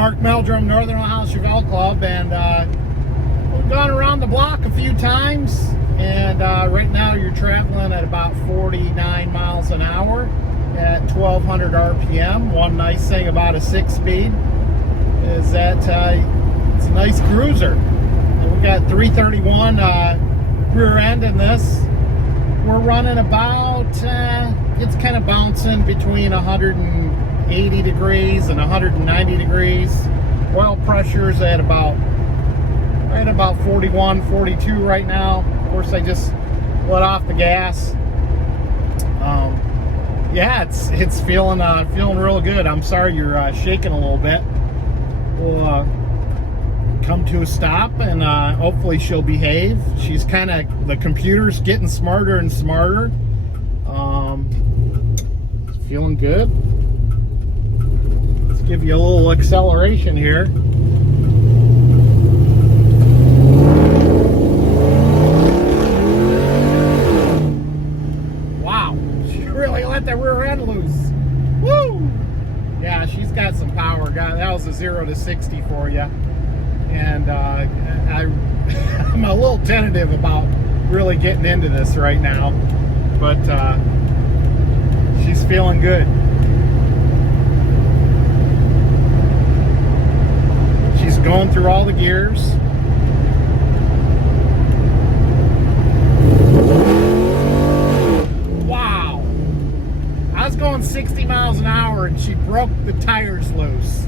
Mark Meldrum, Northern Ohio Chevelle Club, and we've gone around the block a few times, and right now you're traveling at about 49 miles an hour at 1200 RPM. One nice thing about a 6-speed is that it's a nice cruiser. And we got 331 rear end in this. We're running about, it's kind of bouncing between 180 degrees and 190 degrees. Oil pressure's at about 41, 42 right now. Of course, I just let off the gas. Yeah, it's feeling real good. I'm sorry you're shaking a little bit. We'll come to a stop, and hopefully she'll behave. She's the computer's getting smarter and smarter. Feeling good. Let's give you a little acceleration here. Wow, she really let the rear end loose. Woo! Yeah, she's got some power. That was a 0 to 60 for you. And I'm a little tentative about really getting into this right now, but she's feeling good. She's going through all the gears. Wow. I was going 60 miles an hour and she broke the tires loose.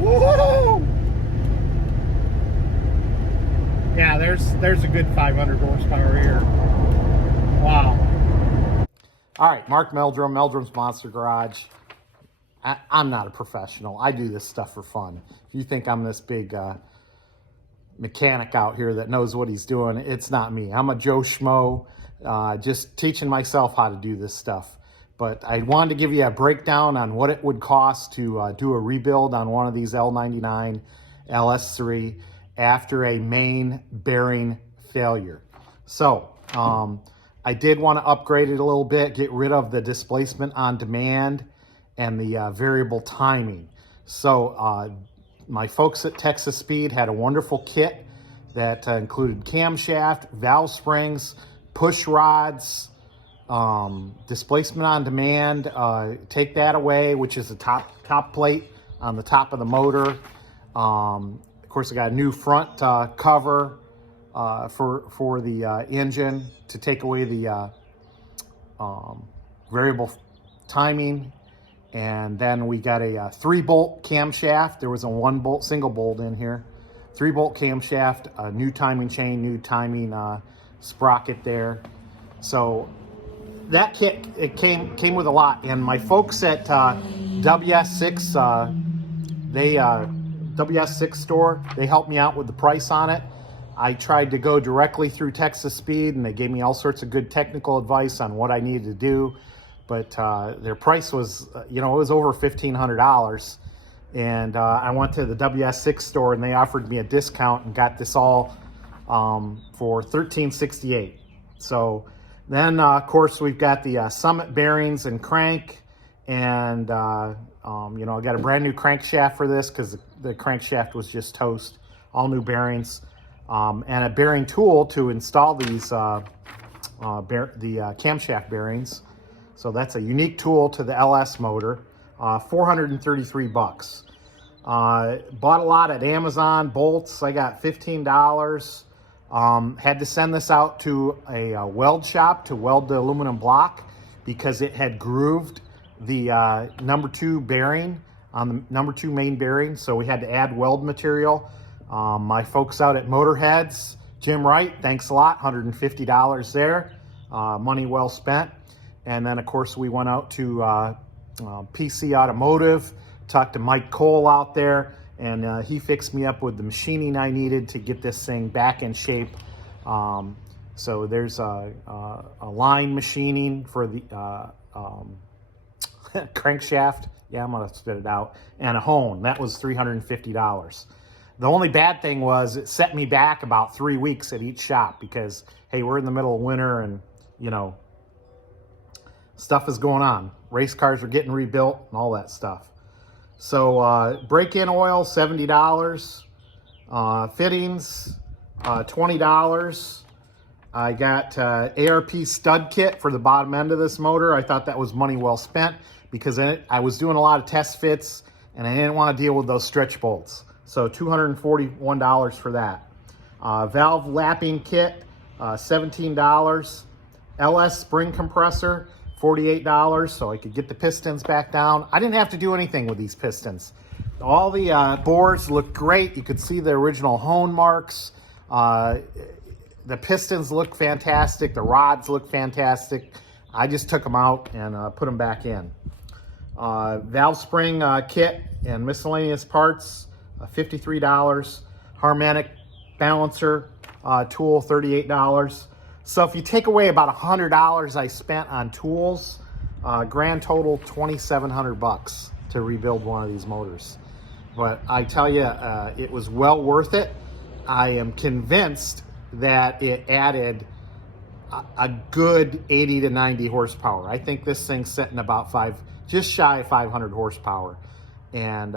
Woo! Yeah, there's a good 500 horsepower here. Wow. All right, Mark Meldrum, Meldrum's Monster Garage. I'm not a professional. I do this stuff for fun. If you think I'm this big mechanic out here that knows what he's doing, it's not me. I'm a Joe Schmo, just teaching myself how to do this stuff. But I wanted to give you a breakdown on what it would cost to do a rebuild on one of these L99 LS3 after a main bearing failure. So I did want to upgrade it a little bit, get rid of the displacement on demand and the variable timing. So my folks at Texas Speed had a wonderful kit that included camshaft, valve springs, push rods, displacement on demand, take that away, which is the top plate on the top of the motor. Of course, I got a new front cover for the engine to take away the variable timing. And then we got a 3-bolt camshaft. There was a 1-bolt, single bolt in here. 3-bolt camshaft, a new timing chain, new timing sprocket there. So that kit, it came with a lot. And my folks at WS6, WS6 store, they helped me out with the price on it. I tried to go directly through Texas Speed, and they gave me all sorts of good technical advice on what I needed to do. But their price was, it was over $1,500. And I went to the WS6 store, and they offered me a discount and got this all for $1,368. So then, of course, we've got the Summit bearings and crank. And, I got a brand new crankshaft for this because the crankshaft was just toast. All new bearings. And a bearing tool to install these the camshaft bearings. So that's a unique tool to the LS motor. 433 bucks. Bought a lot at Amazon. Bolts, I got $15. Had to send this out to a weld shop to weld the aluminum block because it had grooved the number 2 bearing on the number 2 main bearing. So we had to add weld material. My folks out at Motorheads, Jim Wright, thanks a lot, $150 there. Money well spent. And then, of course, we went out to PC Automotive, talked to Mike Cole out there, and he fixed me up with the machining I needed to get this thing back in shape. So there's a line machining for the crankshaft. Yeah, I'm going to spit it out. And a hone. That was $350. The only bad thing was it set me back about 3 weeks at each shop because, hey, we're in the middle of winter and, stuff is going on. Race cars are getting rebuilt and all that stuff. So break-in oil, $70. Fittings, $20. I got ARP stud kit for the bottom end of this motor. I thought that was money well spent because I was doing a lot of test fits and I didn't want to deal with those stretch bolts. So $241 for that. Valve lapping kit, $17. LS spring compressor, $48, so I could get the pistons back down. I didn't have to do anything with these pistons. All the bores look great. You could see the original hone marks. The pistons look fantastic. The rods look fantastic. I just took them out and put them back in. Valve spring kit and miscellaneous parts, $53. Harmonic balancer tool, $38. So if you take away about $100 I spent on tools, grand total $2,700 to rebuild one of these motors. But I tell you, it was well worth it. I am convinced that it added a good 80 to 90 horsepower. I think this thing's sitting about just shy of 500 horsepower. And,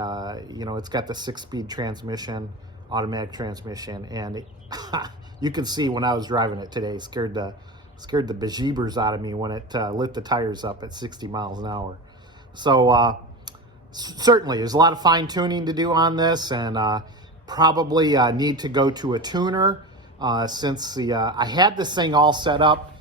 you know, it's got the 6-speed transmission, automatic transmission. And you can see when I was driving it today, scared the bejeebers out of me when it lit the tires up at 60 miles an hour. So certainly there's a lot of fine tuning to do on this, and probably need to go to a tuner since I had this thing all set up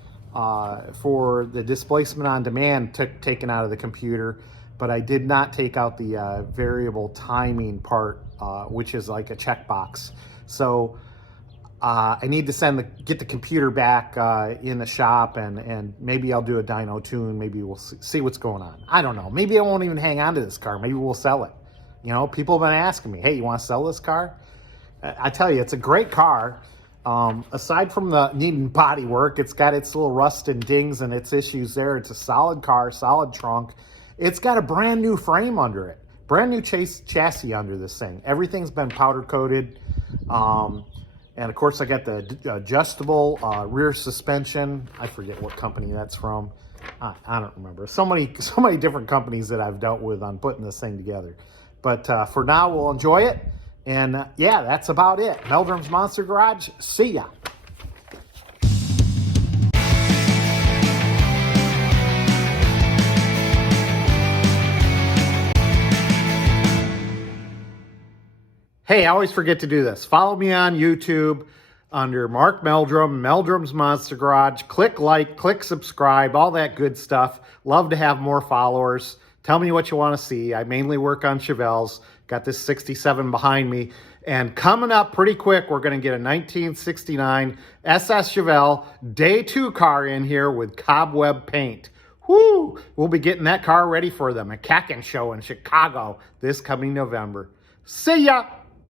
for the displacement on demand taken out of the computer, but I did not take out the variable timing part, which is like a checkbox. So I need to get the computer back in the shop, and maybe I'll do a dyno tune. Maybe we'll see what's going on. I don't know. Maybe I won't even hang on to this car. Maybe we'll sell it. You know, people have been asking me, hey, you want to sell this car? I tell you, it's a great car. Aside from the needing body work, it's got its little rust and dings and its issues there. It's a solid car, solid trunk. It's got a brand new frame under it. Brand new chassis under this thing. Everything's been powder coated. And of course, I got the adjustable rear suspension. I forget what company that's from. I don't remember. So many different companies that I've dealt with on putting this thing together. But for now, we'll enjoy it. And yeah, that's about it. Meldrum's Monster Garage. See ya. Hey, I always forget to do this. Follow me on YouTube under Mark Meldrum, Meldrum's Monster Garage. Click like, click subscribe, all that good stuff. Love to have more followers. Tell me what you want to see. I mainly work on Chevelles. Got this 67 behind me. And coming up pretty quick, we're going to get a 1969 SS Chevelle Day 2 car in here with cobweb paint. Whoo! We'll be getting that car ready for the McCacken show in Chicago this coming November. See ya!